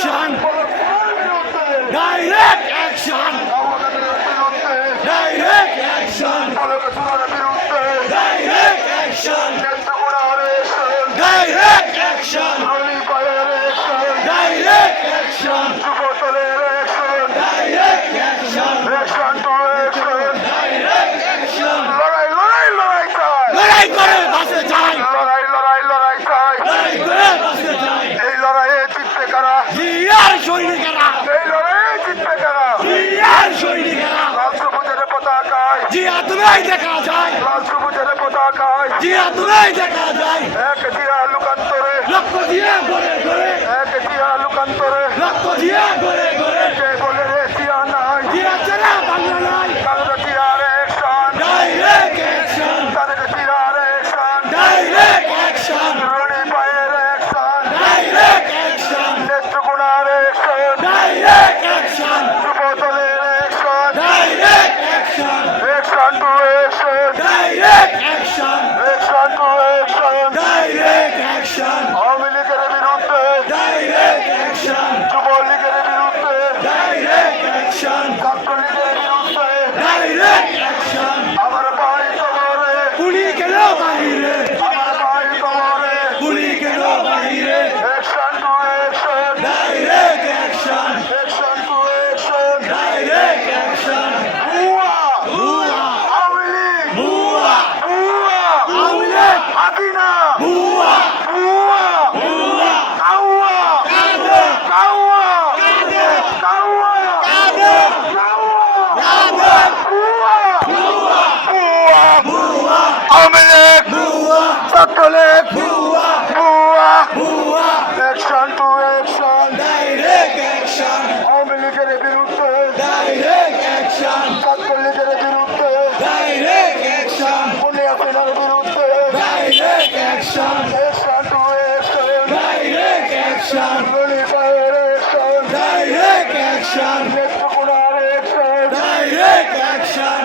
action, direct action, direct action, direct action, direct action, direct action, direct action, direct action, লড়াই করে বাঁচতে চাই, লড়াই করে বাঁচতে চাই, জিয়ার সৈনিকেরা, জিয়ার সৈনিকেরা, জিয়া তুলাই দেখা যায়, জিয়া তুলাই দেখা যায়, রক্ত দিয়ে গড়ে গড়ে, রক্ত দিয়ে গড়ে গড়ে, জিয়া ছাড়া বাংলা নাই, direct action, direct action, direct action, direct action, direct action, direct action, direct action, Awami লীগের বিরুদ্ধে, ডাইরেক্ট অ্যাকশন, যুবলীগের বিরুদ্ধে, ডাইরেক্ট অ্যাকশন, ছাত্রলীগের বিরুদ্ধে, ডাইরেক্ট অ্যাকশন, আমার ভাই কবরে, গুলি কেন বাহিরে, আমার ভাই কবরে, গুলি কেন বাহিরে, action to action, direct action, action to action, direct action, হুয়া, হুয়া, আওয়ামী লীগ, হুয়া, হুয়া, আওয়ামী লীগ, হাসিনা, হুয়া, হুয়া, হুয়া, কাউয়া, কাদের, কাউয়া, কাদের, কাউয়া, কাদের, কাউয়া, কাদের, হুয়া, হুয়া, হুয়া, হুয়া, আওয়ামী লীগ, হুয়া, ছাত্রলীগ, হুয়া, হুয়া, হুয়া, action to action, direct action, Awami লীগের বিরুদ্ধে, ডাইরেক্ট অ্যাকশন, ছাত্রলীগের বিরুদ্ধে, ডাইরেক্ট অ্যাকশন, হাসিনার বিরুদ্ধে, direct action, action to action, direct action, ললিতায়ের অ্যাকশন, ডাইরেক্ট অ্যাকশন, নেত্রকোনার অ্যাকশন, ডাইরেক্ট অ্যাকশন,